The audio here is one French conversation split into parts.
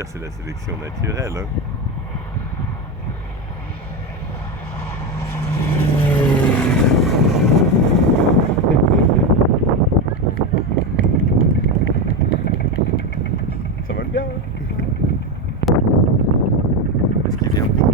dire c'est la sélection naturelle. Hein. Ça vole bien, hein. Est-ce qu'il vient beau?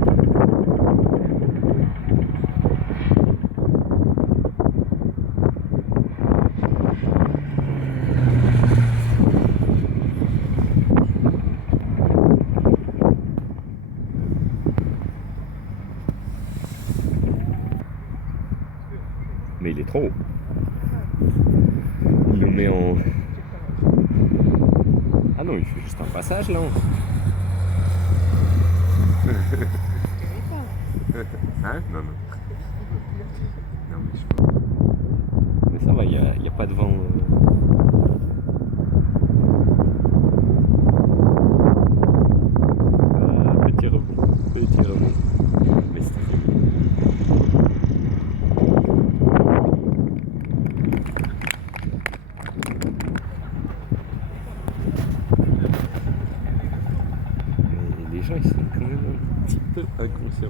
Mais il est trop haut. Il nous met en... Ah non, il fait juste un passage là. Hein? Non, non. Non, mais je pense. Mais ça va, il n'y a pas de vent. Petit rebond. Petit rebond. Mais c'est les gens, ils sont quand même un petit peu inconscients.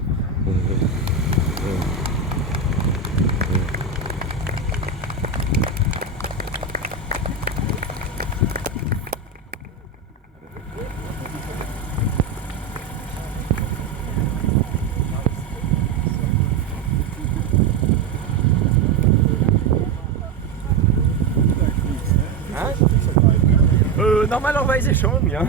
Hein? Normal, on va les échanger, hein.